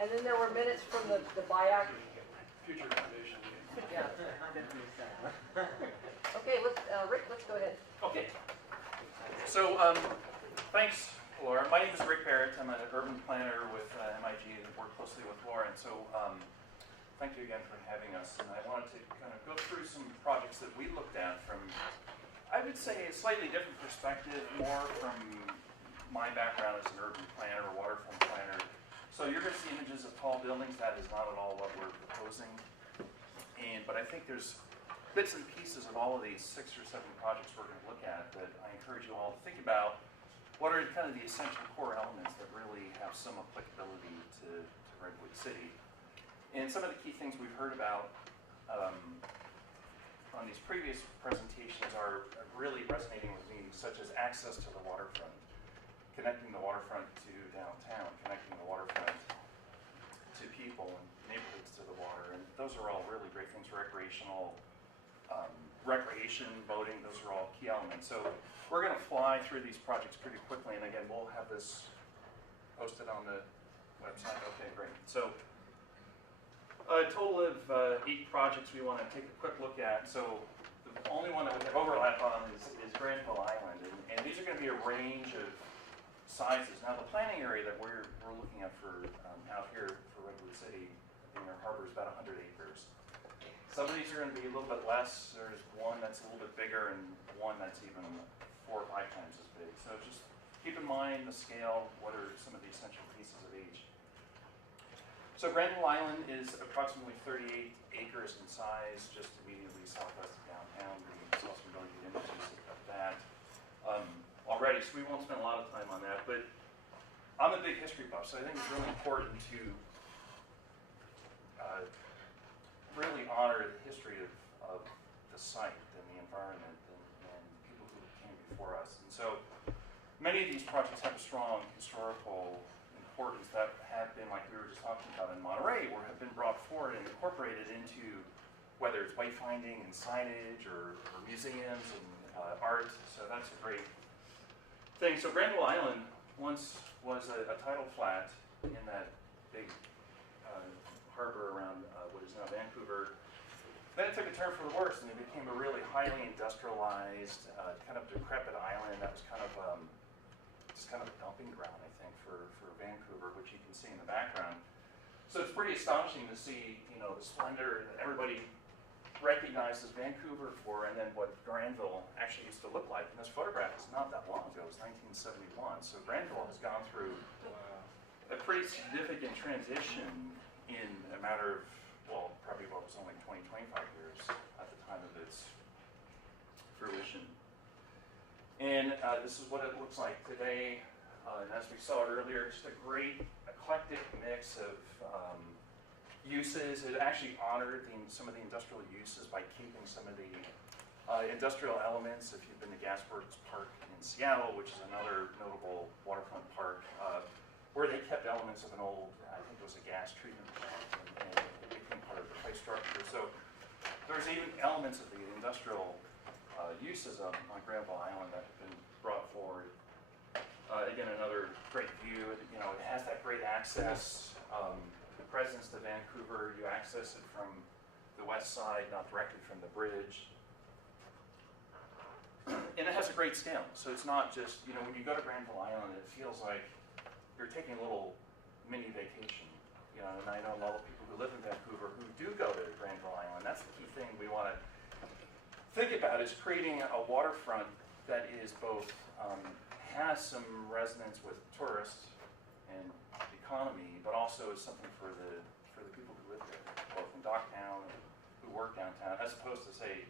And then there were minutes from the BIAC. Future foundation. Yeah. Okay, Rick, let's go ahead. Okay. So, thanks, Laura. My name is Rick Barrett. I'm an urban planner with MIG and work closely with Laura. And so, thank you again for having us. And I wanted to kind of go through some projects that we looked at from, I would say, a slightly different perspective, more from my background as an urban planner or waterfront planner. So you're going to see images of tall buildings. That is not at all what we're proposing. But I think there's bits and pieces of all of these 6 or 7 projects we're going to look at that I encourage you all to think about. What are kind of the essential core elements that really have some applicability to Redwood City? And some of the key things we've heard about on these previous presentations are really resonating with me, such as access to the waterfront, connecting the waterfront to downtown, connecting the waterfront to people and neighborhoods to the water. And those are all really great things. Recreational, recreation, boating, those are all key elements. So we're going to fly through these projects pretty quickly. And again, we'll have this posted on the website. Okay, great. So a total of 8 projects we want to take a quick look at. So the only one that we have overlap on is Granville Island. And these are going to be a range of sizes. Now the planning area that we're looking at for out here for Redwood City in our harbor is about 100 acres. Some of these are going to be a little bit less. There's one that's a little bit bigger and one that's even 4 or 5 times as big. So just keep in mind the scale. What are some of the essential pieces of each? So Granville Island is approximately 38 acres in size, just immediately southwest of downtown. We saw some really good images of that already, so we won't spend a lot of time on that. But I'm a big history buff, so I think it's really important to really honor the history of the site and the environment and people who came before us. And so many of these projects have a strong historical importance that have been, like we were just talking about in Monterey, or have been brought forward and incorporated into whether it's wayfinding and signage or museums and art. So that's a great thing. So Granville Island once was a tidal flat in that big harbor around what is now Vancouver. Then it took a turn for the worse, and it became a really highly industrialized, kind of decrepit island that was kind of just kind of a dumping ground, I think, for Vancouver, which you can see in the background. So it's pretty astonishing to see, you know, the splendor that everybody recognizes Vancouver for, and then what Granville actually used to look like. And this photograph is not that long ago. It was 1971. So Granville has gone through a pretty significant transition in a matter of, well, probably what was only 20, 25 years at the time of its fruition. And this is what it looks like today. And as we saw earlier, just a great eclectic mix of uses. It actually honored some of the industrial uses by keeping some of the industrial elements. If you've been to Gasworks Park in Seattle, which is another notable waterfront park, where they kept elements of an old, I think it was a gas treatment plant, and it became part of the play structure. So there's even elements of the industrial uses on Granville Island that have been brought forward. Again, another great view. You know, it has that great access. The presence to Vancouver, you access it from the west side, not directly from the bridge. And it has a great scale. So it's not just, you know, when you go to Granville Island, it feels like you're taking a little mini vacation. You know, and I know a lot of people who live in Vancouver who do go to Granville Island. That's the key thing we want to think about, is creating a waterfront that is both has some resonance with tourists and economy, but also is something for the people who live there, both in Docktown and who work downtown, as opposed to, say,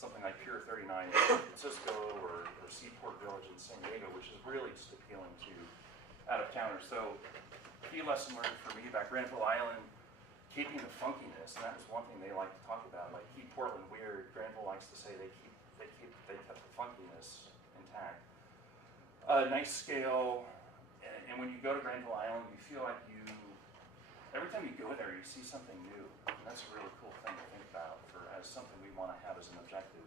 something like Pier 39 in San Francisco or Seaport Village in San Diego, which is really just appealing to out-of-towners. So key lesson learned for me about Granville Island, keeping the funkiness, and that was one thing they like to talk about, like keep Portland weird. Granville likes to say they kept the funkiness intact. Nice scale, and when you go to Granville Island, you feel like every time you go there, you see something new. And that's a really cool thing to think about as something we want to have as an objective.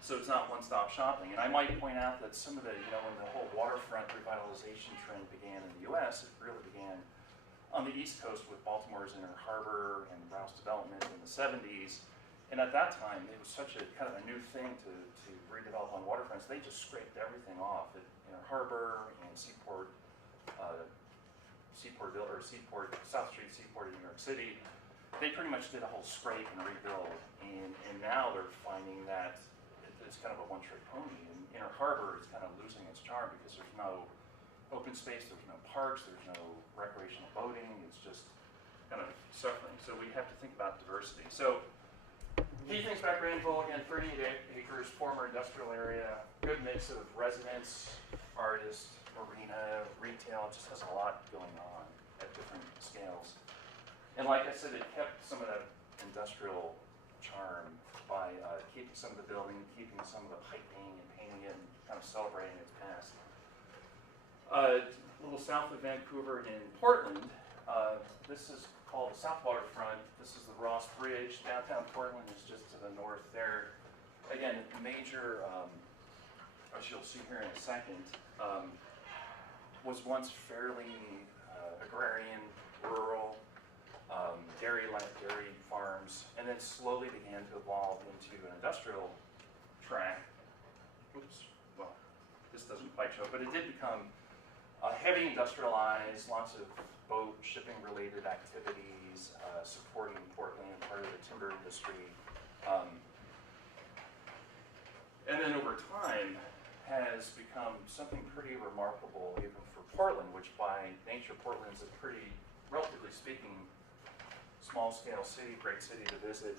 So it's not one-stop shopping. And I might point out that some of the, when the whole waterfront revitalization trend began in the US, it really began on the East Coast with Baltimore's Inner Harbor and Rouse development in the 70s. And at that time, it was such a kind of a new thing to redevelop on waterfronts. They just scraped everything off at Inner Harbor and Seaport, South Street Seaport in New York City. They pretty much did a whole scrape and rebuild. And now they're finding that it's kind of a one-trick pony. And Inner Harbor is kind of losing its charm because there's no open space, there's no parks, there's no recreational boating. It's just kind of suffering. So we have to think about diversity. So key things about Granville, again, 38 acres, former industrial area, good mix of residents, artists, marina, retail. It just has a lot going on at different scales. And like I said, it kept some of that industrial charm by keeping some of the building, keeping some of the piping and painting it, and kind of celebrating its past. A little south of Vancouver in Portland, this is called the South Waterfront. This is the Ross Bridge. Downtown Portland is just to the north there. Again, major, as you'll see here in a second, was once fairly agrarian, rural, dairy farms, and then slowly began to evolve into an industrial track. Oops, well, this doesn't quite show, but it did become heavy industrialized, lots of boat shipping related activities, supporting Portland, part of the timber industry. And then over time has become something pretty remarkable even for Portland, which by nature Portland is a pretty, relatively speaking, small scale city, great city to visit.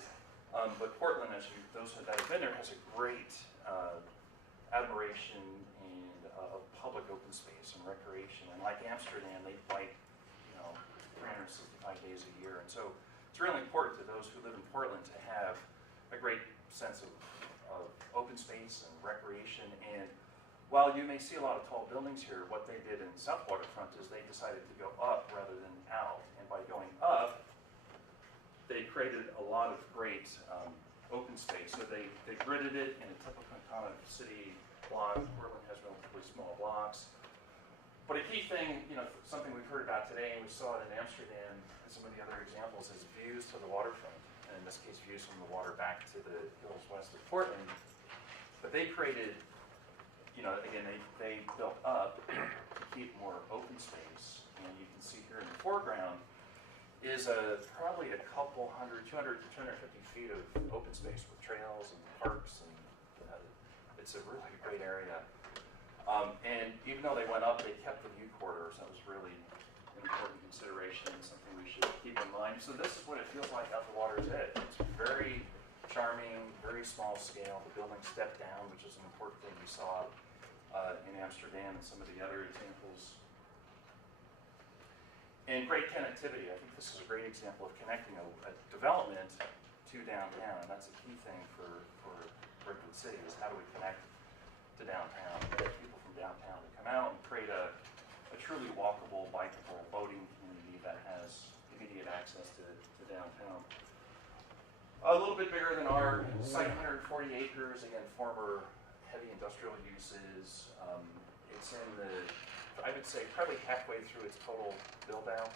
But Portland, as those that have been there, has a great admiration and of public open space and recreation. And like Amsterdam, they fight 365 days a year. And so it's really important to those who live in Portland to have a great sense of open space and recreation. And while you may see a lot of tall buildings here, what they did in South Waterfront is they decided to go up rather than out. And by going up, they created a lot of great open space. So they gridded it in a typical kind of city block. Portland has relatively small blocks. But a key thing, something we've heard about today, and we saw it in Amsterdam, and some of the other examples, is views to the waterfront. And in this case, views from the water back to the hills west of Portland. But they created, again, they built up to keep more open space. And you can see here in the foreground is probably a couple 200 to 250 feet of open space with trails and parks, and it's a really great area. And even though they went up, they kept the view corridors. That was really an important consideration and something we should keep in mind. So this is what it feels like out the water's edge. It's very charming, very small scale. The buildings step down, which is an important thing we saw in Amsterdam and some of the other examples. And great connectivity. I think this is a great example of connecting a development to downtown. And that's a key thing for Redwood City, is how do we connect to downtown, get people from downtown to come out and create a truly walkable, bikeable, boating community that has immediate access to downtown. A little bit bigger than our site, 140 acres, again, former heavy industrial uses. It's in I would say, probably halfway through its total build-out.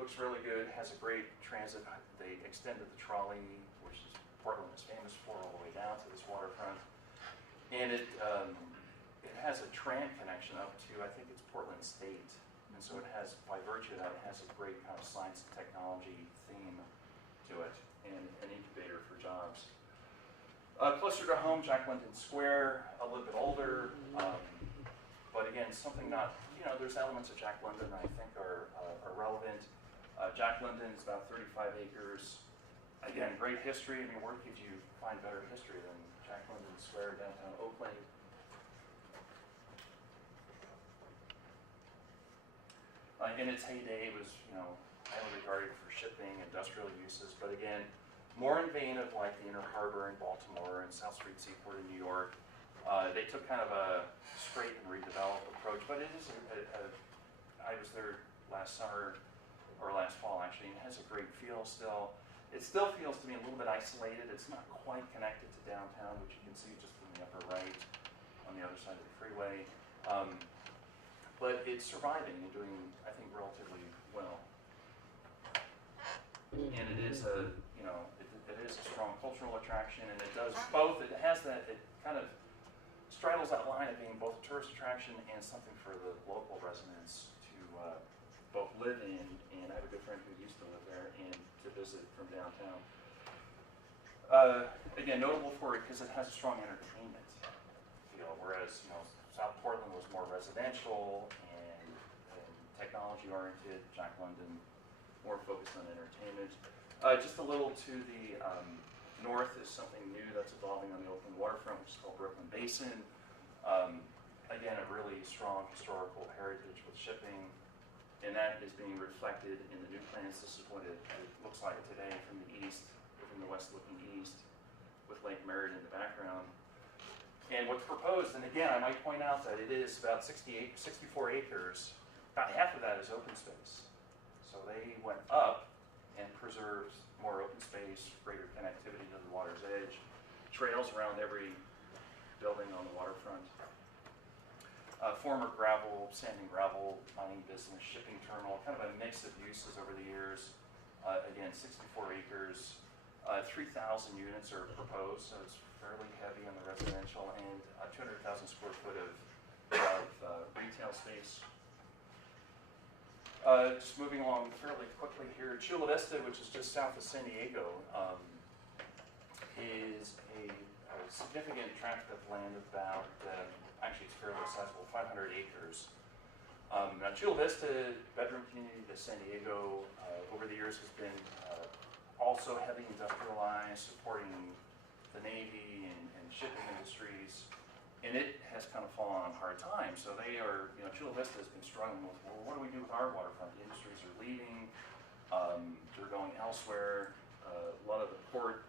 Looks really good, has a great transit. They extended the trolley, which is Portland is famous for, all the way down to this waterfront. And it has a tram connection up to, I think it's Portland State. And so it has, by virtue of that, it has a great kind of science and technology theme to it, and an incubator for jobs. Closer to home, Jack London Square, a little bit older, but again, something not, there's elements of Jack London I think are relevant. Jack London is about 35 acres. Again, great history. I mean, where could you find better history than Jack London Square, downtown Oakland? In its heyday, it was, highly regarded for shipping, industrial uses, but again, more in vein of like the Inner Harbor in Baltimore and South Street Seaport in New York. They took kind of a scrape and redevelop approach, but it is I was there last summer, or last fall actually, and it has a great feel still. It still feels to me a little bit isolated. It's not quite connected to downtown, which you can see just in the upper right on the other side of the freeway. but it's surviving and doing, I think, relatively well. And it is a, you know, it is a strong cultural attraction, and it does both. It has that, it kind of straddles that line of being both a tourist attraction and something for the local residents to both live in, and I have a good friend who used to live there, and to visit from downtown. Again, notable for it because it has a strong entertainment feel, whereas, you know, South Portland was more residential and technology-oriented. Jack London more focused on entertainment. Just a little to the north is something new that's evolving on the Oakland waterfront, which is called Brooklyn Basin. Again, a really strong historical heritage with shipping, and that is being reflected in the new plans. This is what it looks like today from the east, from the west looking east, with Lake Merritt in the background. And what's proposed, and again, I might point out that it is about 64 acres. About half of that is open space. So they went up and preserved more open space, greater connectivity to the water's edge, trails around every building on the waterfront. Former sand and gravel mining business, shipping terminal, kind of a mix of uses over the years. Again, 64 acres, 3,000 units are proposed, so it's fairly heavy on the residential, and 200,000 square foot of retail space. Just moving along fairly quickly here, Chula Vista, which is just south of San Diego, is a significant tract of land, about, actually it's fairly sizable, 500 acres. Now Chula Vista, bedroom community to San Diego, over the years has been also heavy industrialized, supporting the Navy and shipping industries. And it has kind of fallen on hard times. So they are, you know, Chula Vista has been struggling with, well, what do we do with our waterfront? The industries are leaving, they're going elsewhere. A lot of the port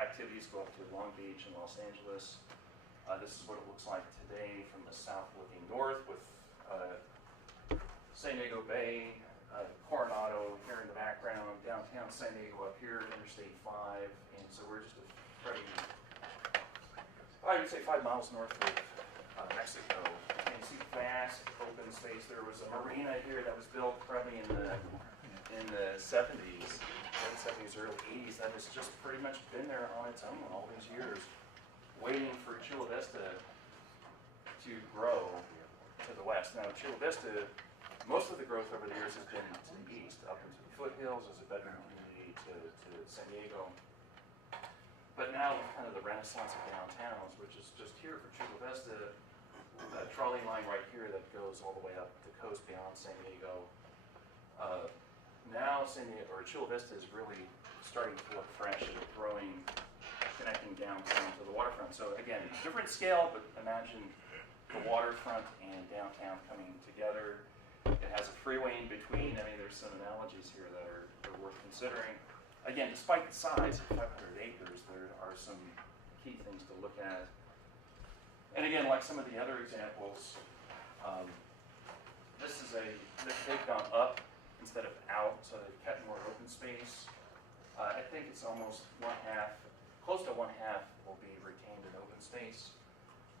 activities go up to Long Beach and Los Angeles. This is what it looks like today from the south looking north, with San Diego Bay, Coronado here in the background, downtown San Diego up here, Interstate 5, and so we're just a pretty, I would say 5 miles north of Mexico. And you see vast open space. There was a marina here that was built probably in the 70s, late 70s, early 80s, that has just pretty much been there on its own all these years, waiting for Chula Vista to grow to the west. Now, Chula Vista, most of the growth over the years has been to the east, up into the foothills as a bedroom community to San Diego. But now with kind of the renaissance of downtowns, which is just here for Chula Vista, a trolley line right here that goes all the way up the coast beyond San Diego. Now Chula Vista is really starting to look fresh and growing, connecting downtown to the waterfront. So again, different scale, but imagine the waterfront and downtown coming together. It has a freeway in between. I mean, there's some analogies here that are worth considering. Again, despite the size of 500 acres, there are some key things to look at. And again, like some of the other examples, they've gone up instead of out, so they've kept more open space. I think it's almost close to one half will be retained in open space.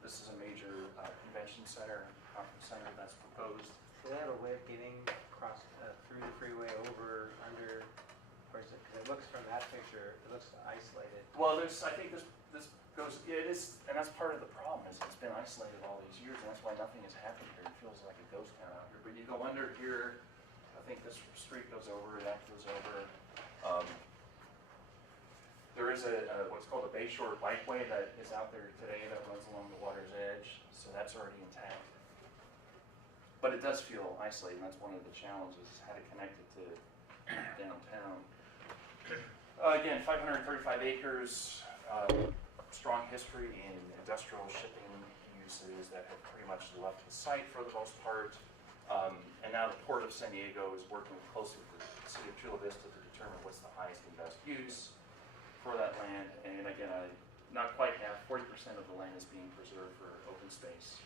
This is a major convention center, conference center that's proposed. Do they have a way of getting across through the freeway, over, under, or is it, because it looks from that picture, it looks isolated. Well, I think this goes, it is, and that's part of the problem, is it's been isolated all these years, and that's why nothing has happened here. It feels like a ghost town out here. But you go under here, I think this street goes over, that goes over. There is what's called a Bayshore bikeway that is out there today that runs along the water's edge, so that's already intact. But it does feel isolated, and that's one of the challenges, is how to connect it to downtown. Again, 535 acres, strong history in industrial shipping uses that have pretty much left the site for the most part. And now the Port of San Diego is working closely with the City of Chula Vista to determine what's the highest and best use for that land. And again, not quite half, 40% of the land is being preserved for open space.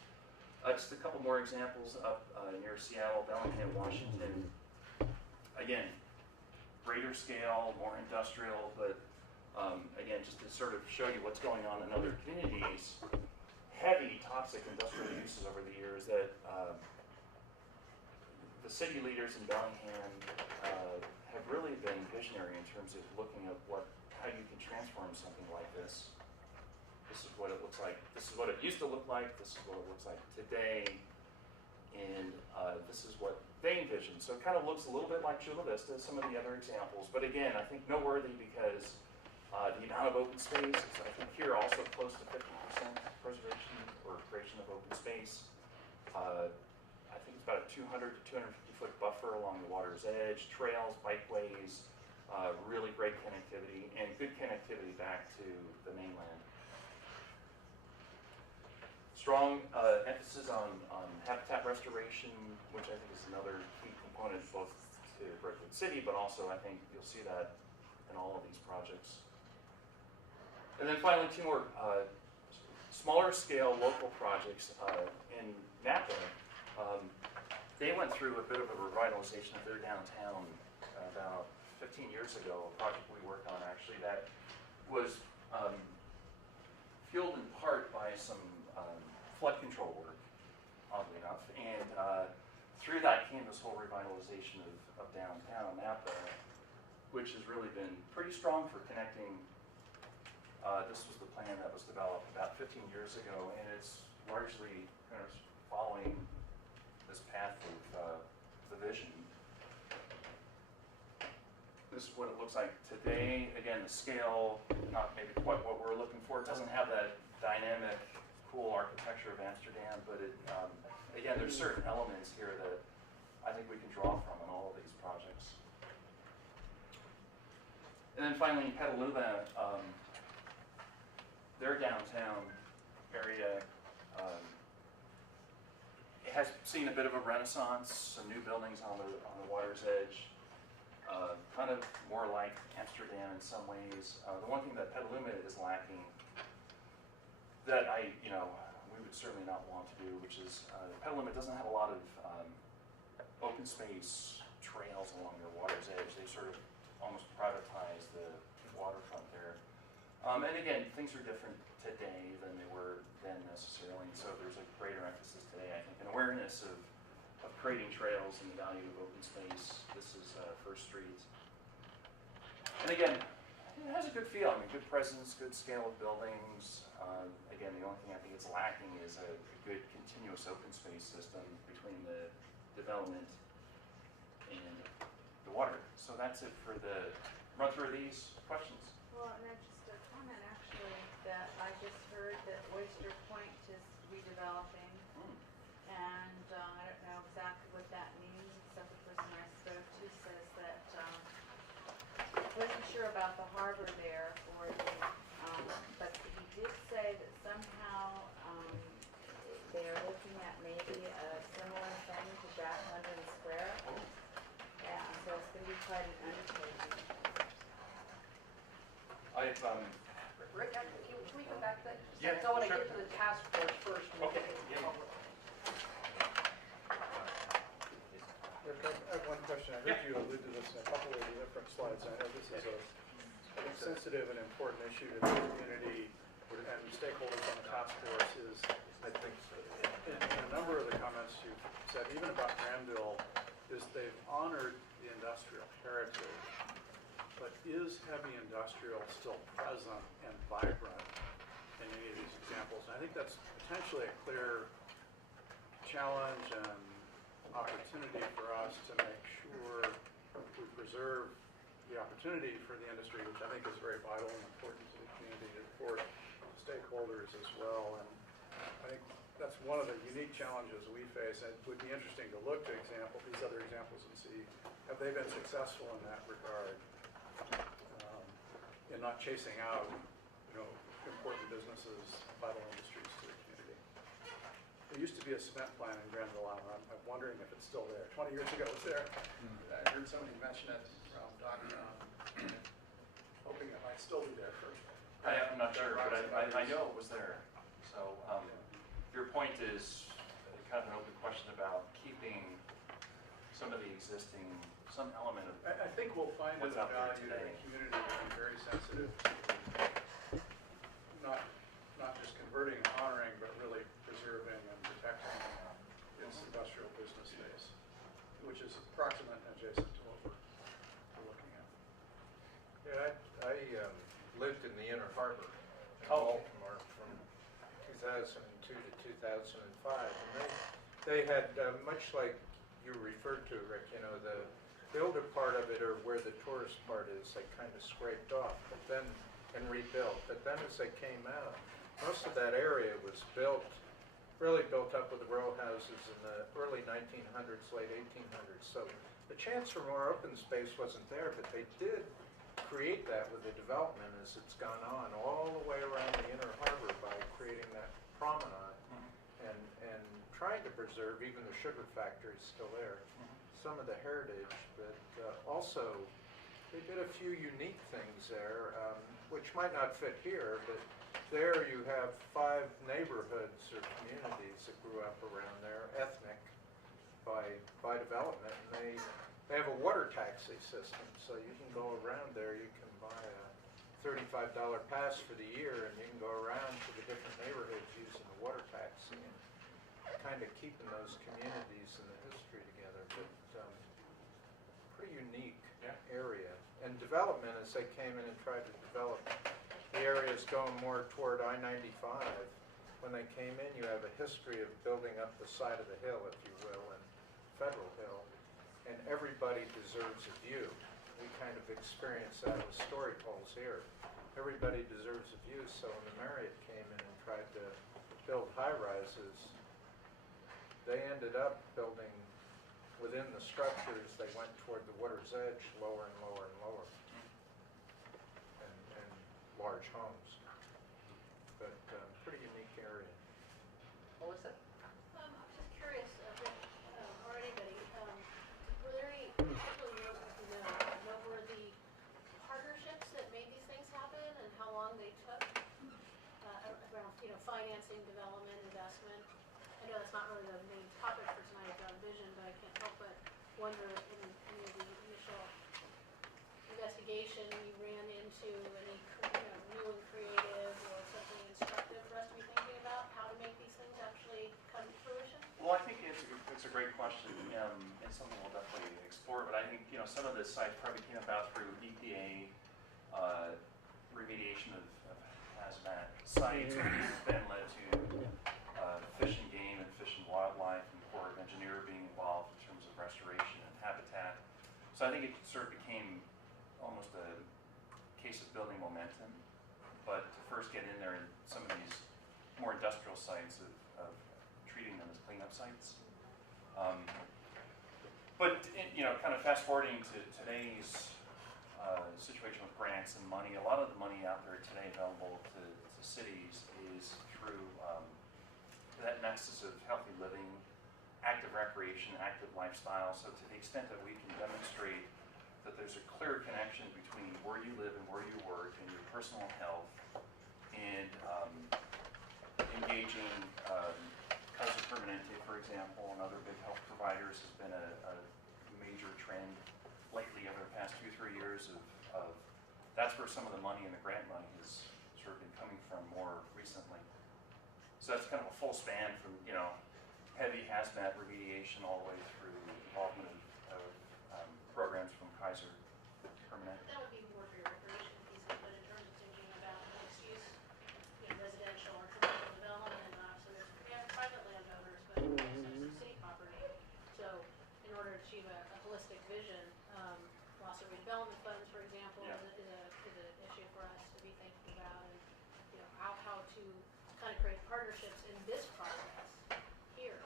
Just a couple more examples up near Seattle, Bellingham, Washington. Again, greater scale, more industrial, but again, just to sort of show you what's going on in other communities, heavy toxic industrial uses over the years that the city leaders in Bellingham have really been visionary in terms of looking at how you can transform something like this. This is what it looks like. This is what it used to look like. This is what it looks like today. And this is what they envision. So it kind of looks a little bit like Chula Vista, some of the other examples. But again, I think noteworthy because the amount of open space is, I think, here also close to 50% preservation or creation of open space. I think it's about a 200 to 250 foot buffer along the water's edge, trails, bikeways, really great connectivity, and good connectivity back to the mainland. Strong emphasis on habitat restoration, which I think is another key component both to Redwood City, but also I think you'll see that in all of these projects. And then finally, two more smaller scale local projects in Napa. They went through a bit of a revitalization of their downtown about 15 years ago, a project we worked on actually that was fueled in part by some flood control work, oddly enough. And through that came this whole revitalization of downtown Napa, which has really been pretty strong for connecting. This was the plan that was developed about 15 years ago, and it's largely kind of following this path of the vision. This is what it looks like today. Again, the scale, not maybe quite what we're looking for. It doesn't have that dynamic, cool architecture of Amsterdam, but it, again, there's certain elements here that I think we can draw from in all of these projects. And then finally, in Petaluma, their downtown area it has seen a bit of a renaissance, some new buildings on the water's edge, kind of more like Amsterdam in some ways. The one thing that Petaluma is lacking that we would certainly not want to do, which is Petaluma doesn't have a lot of open space trails along their water's edge. They sort of almost privatize the waterfront there. And again, things are different today than they were then necessarily, and so there's a greater emphasis today, I think, an awareness of creating trails and the value of open space. This is First Street. And again, it has a good feel. I mean, good presence, good scale of buildings. Again, the only thing I think it's lacking is a good continuous open space system between the development and the water. So that's it for the run through of these questions. Well, and then just a comment actually that I just heard that Oyster Point is redeveloping, and I don't know exactly what that means, except the person I spoke to says that wasn't sure about the harbor there, or but he did say that somehow they're looking at maybe a similar thing to Jack London Square. Yeah, so it's going to be quite an undertaking. Rick, can we go back then? Yeah, I want to sure. get to the task force first. Okay, yeah. Rick, I have one question. I heard you allude to this in a couple of the different slides. I know this is a sensitive and important issue to the community and stakeholders on the task force is, I think, in a number of the comments you've said, even about Granville, is they've honored the industrial heritage, but is heavy industrial still present and vibrant in any of these examples? And I think that's potentially a clear challenge and opportunity for us to make sure we preserve the opportunity for the industry, which I think is very vital and important to the community and for stakeholders as well. And I think that's one of the unique challenges we face. It would be interesting to look to these other examples and see, have they been successful in that regard, in not chasing out, important businesses, vital industries to the community. There used to be a cement plant in Granville Island. I'm wondering if it's still there. 20 years ago it was there. I heard somebody mention it around Document, hoping it might still be there for. I'm not sure, but I know it was there. So your point is kind of an open question about keeping some of the existing, some element of I think we'll find it what's a out there value to today. the community to be very sensitive to not just converting and honoring, but really preserving and protecting its industrial business space. which is approximate and adjacent to what we're looking at. Yeah, I lived in the Inner Harbor in Oh. Baltimore from 2002 to 2005, and they had, much like you referred to, Rick, you know, the older part of it, or where the tourist part is, they kind of scraped off, but then, and rebuilt. But then as they came out, most of that area was really built up with row houses in the early 1900s, late 1800s. So the chance for more open space wasn't there, but they did create that with the development as it's gone on all the way around the Inner Harbor by creating that promenade and trying to preserve, even the sugar factory is still there, some of the heritage, but also they did a few unique things there, which might not fit here, but there you have 5 neighborhoods or communities that grew up around there, ethnic by development, and they have a water taxi system, so you can go around there, you can buy a $35 pass for the year, and you can go around to the different neighborhoods using the water taxi, and kind of keeping those communities and the history together, but pretty unique area. And development, as they came in and tried to develop the areas going more toward I-95, when they came in, you have a history of building up the side of the hill, if you will, and Federal Hill, and everybody deserves a view. We kind of experienced that with story poles here. Everybody deserves a view, so when the Marriott came in and tried to build high-rises, they ended up building within the structures, they went toward the water's edge, lower and lower and lower, and large homes. But pretty unique area. Melissa? I'm just curious, Rick, or anybody, were there any particularly noteworthy partnerships that made these things happen, and how long they took around, financing, development, investment? I know that's not really the main topic for tonight's vision, but I can't help but wonder in any of the initial investigation you ran into any new and creative or something instructive for us to be thinking about how to make these things actually come to fruition? Well, I think it's a great question, and something we'll definitely explore. But I think some of this sites probably came about through EPA remediation of hazmat sites, which then led to Fish and Game and Fish and Wildlife and Corps of Engineer being involved in terms of restoration and habitat. So I think it sort of became almost a case of building momentum. But to first get in there in some of these more industrial sites of treating them as cleanup sites. But kind of fast forwarding to today's situation with grants and money, a lot of the money out there today available to cities is through that nexus of healthy living, active recreation, active lifestyle. So to the extent that we can demonstrate that there's a clear connection between where you live and where you work and your personal health, and engaging Kaiser Permanente, for example, and other big health providers has been a major trend lately over the past 2-3 years of that's where some of the money and the grant money has sort of been coming from more recently. So that's kind of a full span from, heavy hazmat remediation all the way through involvement of programs from Kaiser Permanente. That would be more for your recreation piece, but in terms of thinking about mixed use, residential or commercial development, obviously we have private landowners, but we also have some city property. So in order to achieve a holistic vision, loss of redevelopment funds, for example, Yeah. is an issue for us to be thinking about, and how to kind of create partnerships in this process here,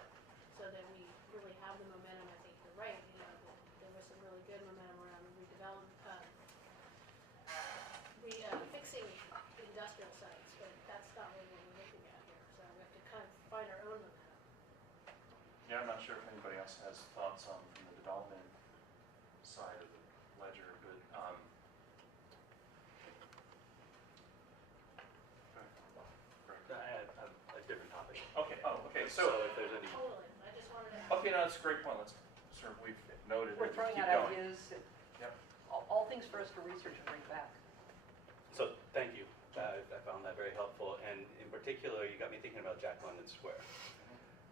so that we really have the momentum. I think you're right. There was some really good momentum around redevelopment, fixing industrial sites, but that's not really what we're looking at here. So we have to kind of find our own momentum. Yeah, I'm not sure if anybody else has thoughts on from the development side of the ledger, but I have a different topic. okay. Oh, okay. So So if there's any, Totally. I just wanted to. okay, no, that's a great point. Let's sort of we've noted. We're it. throwing Keep out going. ideas, Yep. all things for us to research and bring back. so thank you. I found that very helpful, and in particular, you got me thinking about Jack London Square.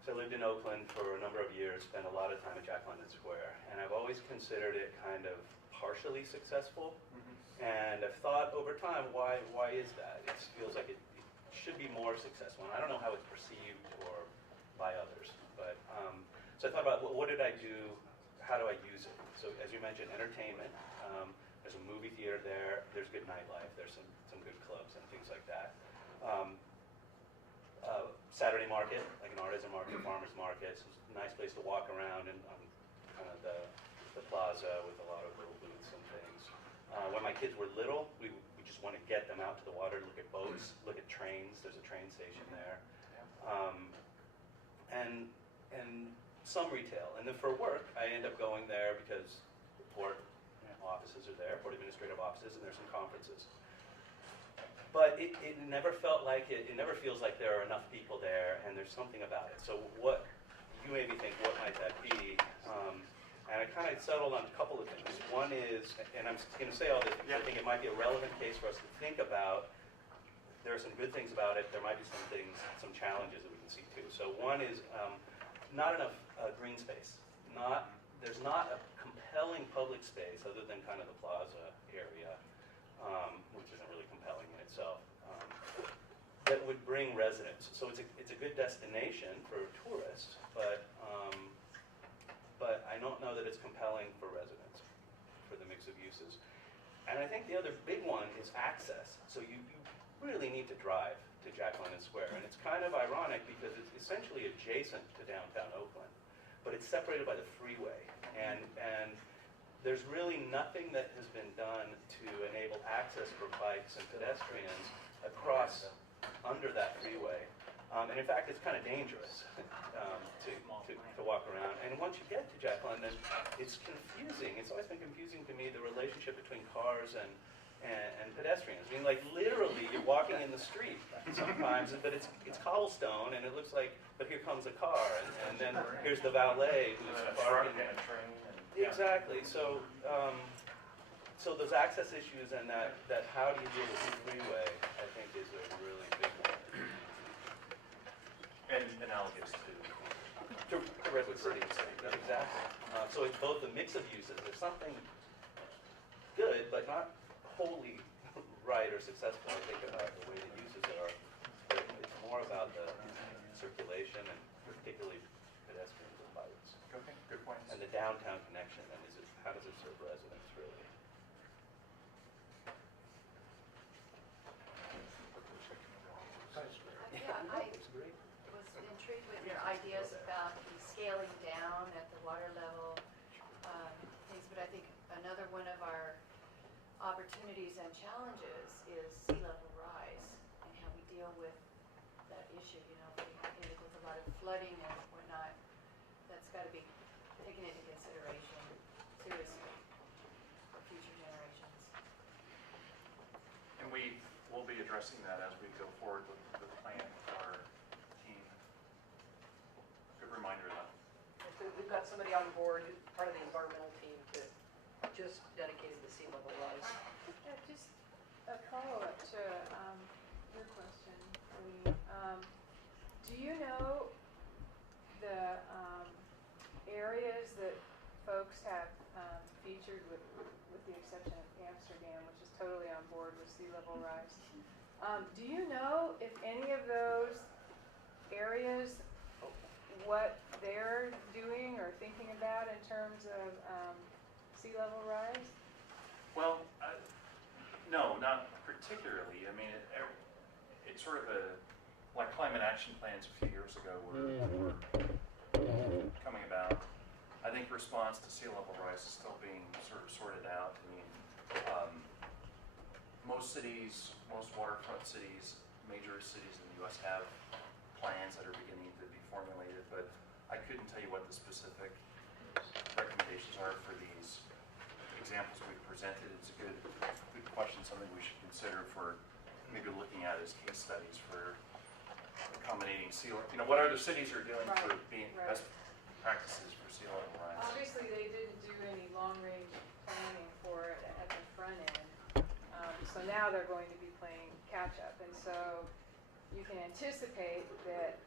So I lived in Oakland for a number of years, spent a lot of time at Jack London Square, and I've always considered it kind of partially successful. And I've thought over time, why is that? It feels like it should be more successful. And I don't know how it's perceived or by others. But so I thought about what did I do? How do I use it? So as you mentioned, entertainment. There's a movie theater there. There's good nightlife. There's some good clubs and things like that. Saturday market, like an artisan market, farmers market. So it's a nice place to walk around and on kind of the plaza with a lot of little booths and things. When my kids were little, we just want to get them out to the water, look at boats, look at trains. There's a train station there. And some retail. And then for work, I end up going there because the port offices are there, port administrative offices, and there's some conferences. But it never felt like it never feels like there are enough people there, and there's something about it. So what, you maybe think, what might that be? And I kind of settled on a couple of things. One is, and I'm going to say all this because I think it might be a relevant case for us to think about. There are some good things about it. There might be some things, some challenges that we can see too. So one is not enough green space. There's not a compelling public space other than kind of the plaza area, which isn't really compelling in itself, that would bring residents. So it's a good destination for tourists, but I don't know that it's compelling for residents, for the mix of uses. And I think the other big one is access. So you really need to drive to Jack London Square, and it's kind of ironic because it's essentially adjacent to downtown Oakland, but it's separated by the freeway, and there's really nothing that has been done to enable access for bikes and pedestrians across under that freeway. And in fact, it's kind of dangerous to walk around. And once you get to Jack London, it's confusing. It's always been confusing to me, the relationship between cars and pedestrians. I mean, like literally, you're walking in the street sometimes, but it's cobblestone, and it looks like, but here comes a car, and then here's the valet who's parking. And a train. Exactly. So, so those access issues and that how do you deal with the freeway, I think, is a really big one. And analogous To Redwood City. Exactly. So it's both a mix of uses. There's something good, but not wholly right or successful, I think, about the way the uses are. But it's more about the circulation and particularly pedestrians and bikes. Okay, good points. And the downtown connection, and how does it serve residents, really? Yeah, I was intrigued with your ideas about the scaling down at the water level things, but I think another one of our opportunities and challenges is sea level rise and how we deal with that issue. You know, we end up with a lot of flooding and whatnot. That's got to be taken into consideration seriously for future generations. And we will be addressing that as we go forward with the plan for our team. Good reminder, though. And so we've got somebody on board, who's part of the environmental team, just dedicated to sea level rise. Yeah, just a follow-up to your question, Lee. Do you know the areas that folks have featured, with the exception of Amsterdam, which is totally on board with sea level rise? Do you know if any of those areas, what they're doing or thinking about in terms of sea level rise? Well, no, not particularly. I mean, it's sort of like climate action plans a few years ago were coming about. I think response to sea level rise is still being sort of sorted out. I mean, most cities, most waterfront cities, major cities in the U.S. have plans that are beginning to be formulated, but I couldn't tell you what the specific recommendations are for these examples we've presented. It's a good question, something we should consider for maybe looking at as case studies for accommodating sea level. You know, what other cities are doing for being best practices for sea level rise? Obviously, they didn't do any long-range planning for it at the front end. So now they're going to be playing catch-up. And so you can anticipate that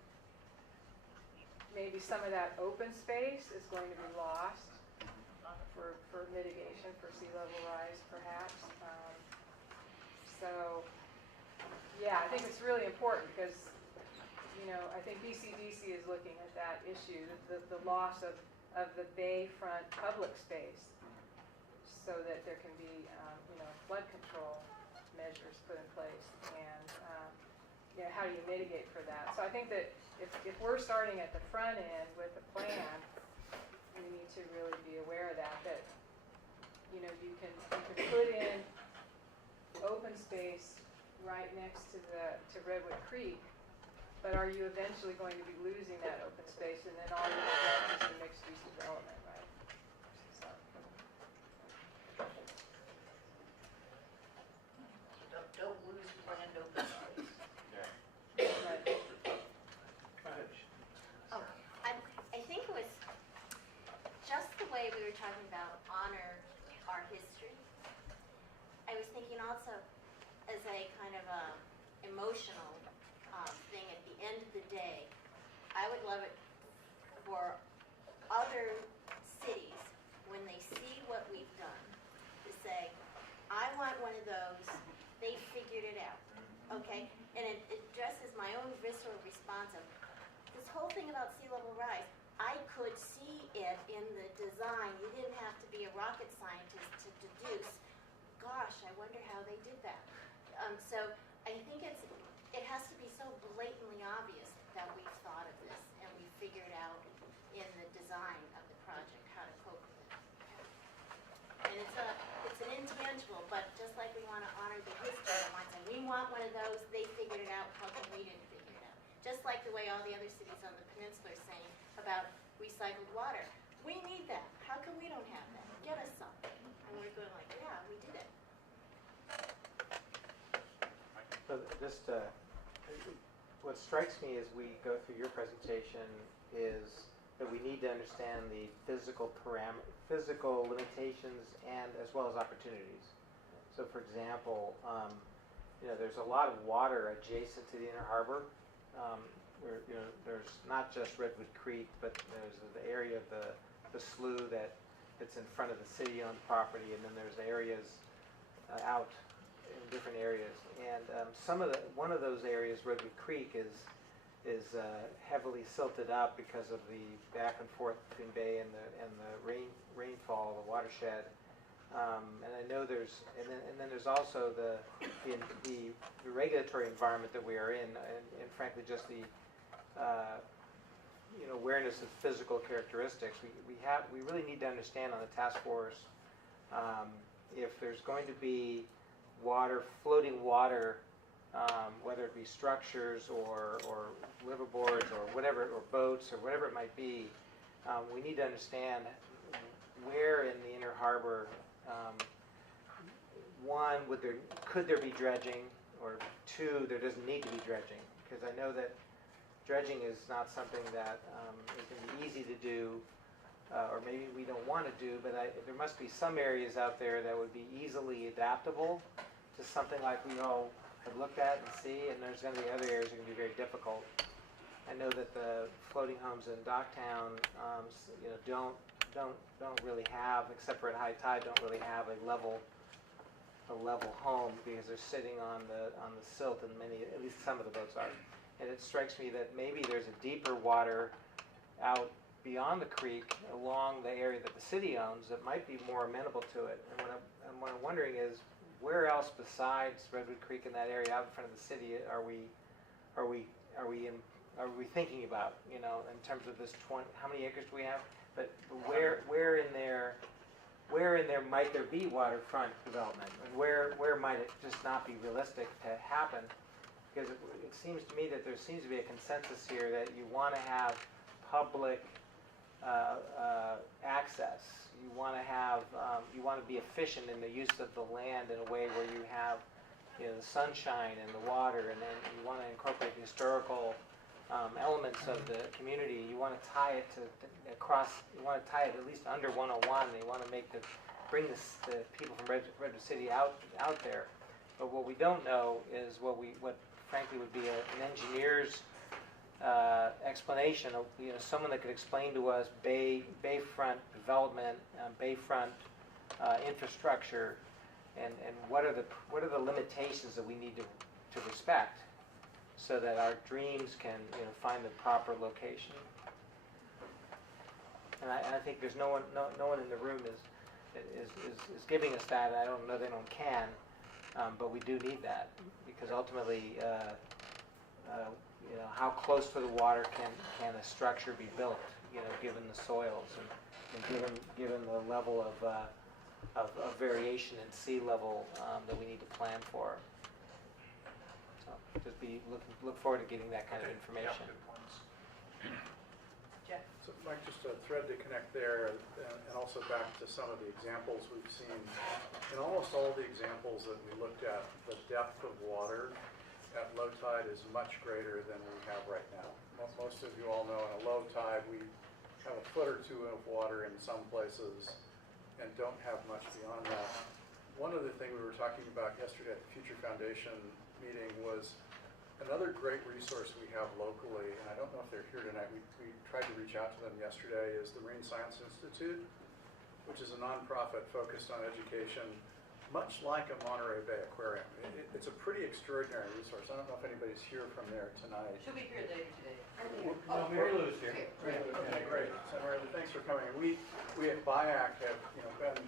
maybe some of that open space is going to be lost for mitigation for sea level rise, perhaps. So, yeah, I think it's really important because, you know, I think BCDC is looking at that issue, the loss of the bayfront public space, so that there can be, you know, flood control measures put in place, and you know, how do you mitigate for that? So I think that if we're starting at the front end with the plan, we need to really be aware of that you know, you can put in open space right next to Redwood Creek, but are you eventually going to be losing that open space, and then all you're going to get is the mixed use development, right? So. Don't lose land open space. Right. Oh, I think it was just the way we were talking about honor our history. I was thinking also as a kind of a emotional thing at the end of the day, I would love it for other cities, when they see what we've done, to say, I want one of those, they figured it out, okay? And it addresses my own visceral response of, this whole thing about sea level rise, I could see it in the design. You didn't have to be a rocket scientist to deduce, gosh, I wonder how they did that. So I think it has to be so blatantly obvious that we've thought of this and we figured out in the design of the project how to cope with it. And it's an intangible, but just like we want to honor the history of once, and we want one of those, they figured it out, how come we didn't figure it out? Just like the way all the other cities on the peninsula are saying about recycled water. We need that. How come we don't have that? Get us some. And we're going like, yeah, we did it. So just, what strikes me as we go through your presentation is that we need to understand the physical limitations and as well as opportunities. So for example, you know, there's a lot of water adjacent to the Inner Harbor. Where, you know, there's not just Redwood Creek, but there's the area of the slough that's in front of the city-owned property, and then there's areas out in different areas. And one of those areas, Redwood Creek, is heavily silted up because of the back and forth between bay and the rainfall, the watershed. And I know and then there's also the regulatory environment that we are in, and frankly just the you know, awareness of physical characteristics. We really need to understand on the task force if there's going to be floating water, whether it be structures or liveaboards or whatever, or boats or whatever it might be. We need to understand where in the Inner Harbor, one, could there be dredging, or two, there doesn't need to be dredging, because I know that dredging is not something that is going to be easy to do, or maybe we don't want to do, but there must be some areas out there that would be easily adaptable to something like we all have looked at and see, and there's going to be other areas that are going to be very difficult. I know that the floating homes in Docktown, you know, don't really have, except for at high tide, don't really have a level home because they're sitting on the silt, and at least some of the boats are. And it strikes me that maybe there's a deeper water out beyond the creek along the area that the city owns that might be more amenable to it. And what I'm wondering is, where else besides Redwood Creek in that area out in front of the city are we thinking about, you know, in terms of this how many acres do we have? But where in there might there be waterfront development, and where might it just not be realistic to happen? Because it seems to me that there seems to be a consensus here that you want to have public access. You want to be efficient in the use of the land in a way where you have, you know, the sunshine and the water, and then you want to incorporate the historical elements of the community. You want to tie it you want to tie it at least under 101. And you want to bring the people from Redwood City out there. But what we don't know is what frankly would be an engineer's explanation, someone that could explain to us bayfront development, bayfront infrastructure, and what are the limitations that we need to respect, so that our dreams can find the proper location. And I think there's no one in the room is giving us that. I don't know that anyone can, but we do need that, because ultimately, how close to the water can a structure be built, given the soils and given the level of variation in sea level that we need to plan for. So just look forward to getting that kind of information. Yeah, good points. Jeff? So Mike, just a thread to connect there, and also back to some of the examples we've seen. In almost all the examples that we looked at, the depth of water at low tide is much greater than we have right now. Most of you all know in a low tide we have a foot or two of water in some places and don't have much beyond that. One other thing we were talking about yesterday at the Future Foundation meeting was another great resource we have locally, and I don't know if they're here tonight, we tried to reach out to them yesterday, is the Marine Science Institute, which is a nonprofit focused on education, much like a Monterey Bay Aquarium. It's a pretty extraordinary resource. I don't know if anybody's here from there tonight. She'll be here later today. No, Mary Lou's here. Okay, great. So Mary Lou, thanks for coming. And we at BIAC have been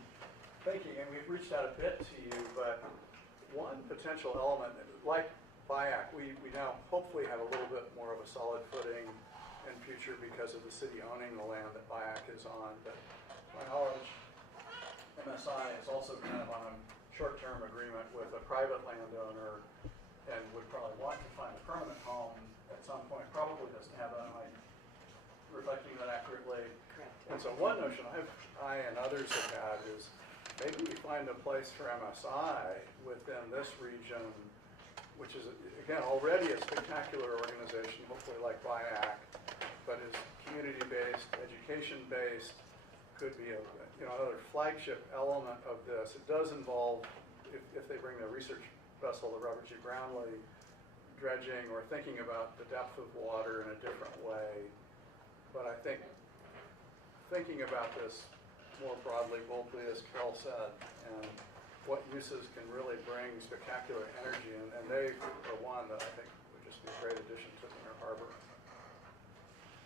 thinking, and we've reached out a bit to you, but one potential element, like BIAC, we now hopefully have a little bit more of a solid footing in future because of the city owning the land that BIAC is on. But to my knowledge, MSI is also kind of on a short-term agreement with a private landowner and would probably want to find a permanent home at some point. Probably doesn't have that. Am I reflecting that accurately? Correct. And so one notion I and others have had is maybe we find a place for MSI within this region, which is, again, already a spectacular organization, hopefully like BIAC, but is community-based, education-based, could be another flagship element of this. It does involve, if they bring their research vessel, the Robert G. Brownlee, dredging or thinking about the depth of water in a different way. But I think thinking about this more broadly, boldly, as Carol said, and what uses can really bring spectacular energy, and they are one that I think would just be a great addition to Inner Harbor.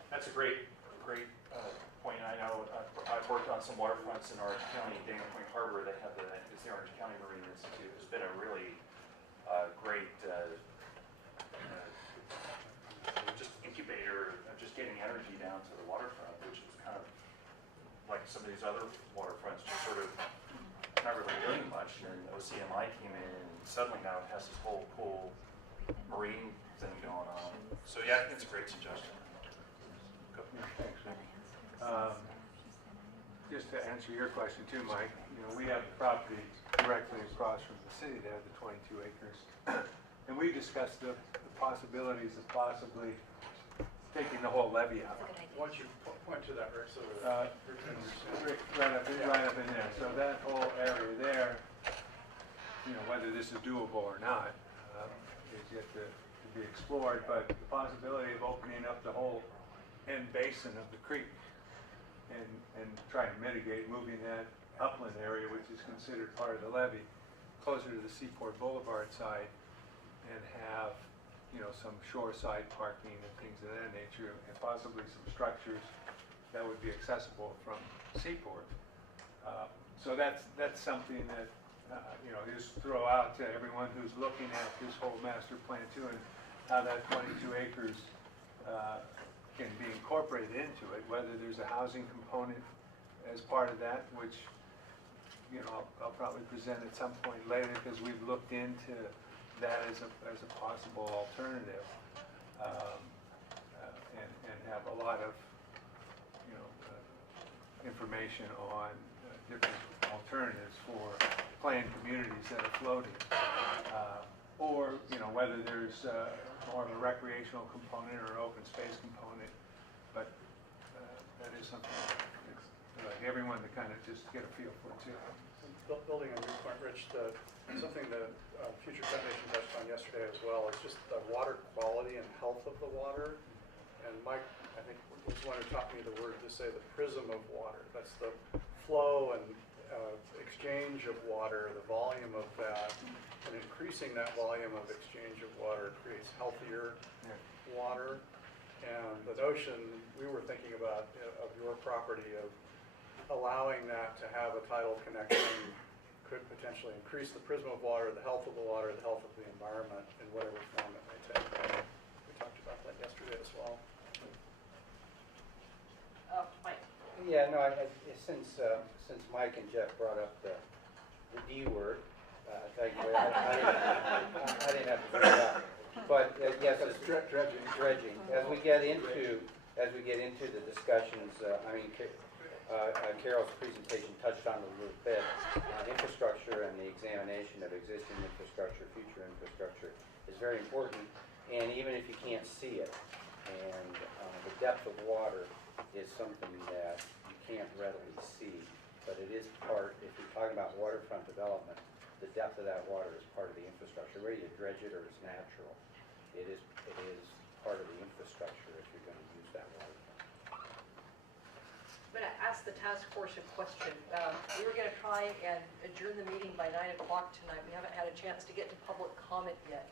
That's a great point. I know I've worked on some waterfronts in Orange County, Dana Point Harbor. They have it's the Orange County Marine Institute. It's been a really great just incubator of just getting energy down to the waterfront, which is kind of like some of these other waterfronts, just sort of not really doing much. And then OCMI came in and suddenly now it has this whole cool marine thing going on. So yeah, I think it's a great suggestion. Go. Thanks, Rick. Just to answer your question too, Mike, we have the property directly across from the city there, the 22 acres. And we discussed the possibilities of possibly taking the whole levee out. Why don't you point to that, Rick, so that Rick can understand. Right up in there. So that whole area there, whether this is doable or not, is yet to be explored. But the possibility of opening up the whole end basin of the creek and trying to mitigate moving that upland area, which is considered part of the levee, closer to the Seaport Boulevard side, and have some shoreside parking and things of that nature, and possibly some structures that would be accessible from Seaport. So that's something that just throw out to everyone who's looking at this whole master plan too, and how that 22 acres can be incorporated into it, whether there's a housing component as part of that, which I'll probably present at some point later, because we've looked into that as a possible alternative, and have a lot of information on different alternatives for planned communities that are floating, or whether there's more of a recreational component or open space component, but that is something that I'd like everyone to kind of just get a feel for too. Building on your point, Rich, something that Future Foundation touched on yesterday as well is just the water quality and health of the water. and Mike, I think, was the one who taught me the word to say the prism of water. That's the flow and exchange of water, the volume of that, and increasing that volume of exchange of water creates healthier water. And the notion we were thinking about of your property of allowing that to have a tidal connection could potentially increase the prism of water, the health of the water, the health of the environment in whatever form it may take. We talked about that yesterday as well. Mike. Yeah, no, since Mike and Jeff brought up the D word, thank you. I didn't have to bring it up. But yes, it's dredging. As we get into the discussions, Carol's presentation touched on it a little bit. Infrastructure and the examination of existing infrastructure, future infrastructure is very important. And even if you can't see it, and the depth of water is something that you can't readily see, but it is part, if you're talking about waterfront development, the depth of that water is part of the infrastructure. Whether you dredge it or it's natural, it is part of the infrastructure if you're going to use that waterfront. I'm going to ask the task force a question. We were going to try and adjourn the meeting by 9 o'clock tonight. We haven't had a chance to get to public comment yet.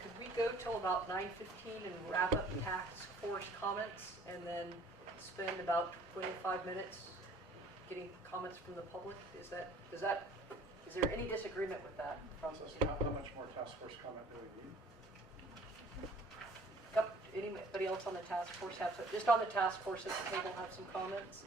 Could we go till about 9:15 and wrap up task force comments and then spend about 25 minutes getting comments from the public? Is there any disagreement with that? So how much more task force comment do we need? Anybody else on the task force have, just on the task force at the table have some comments?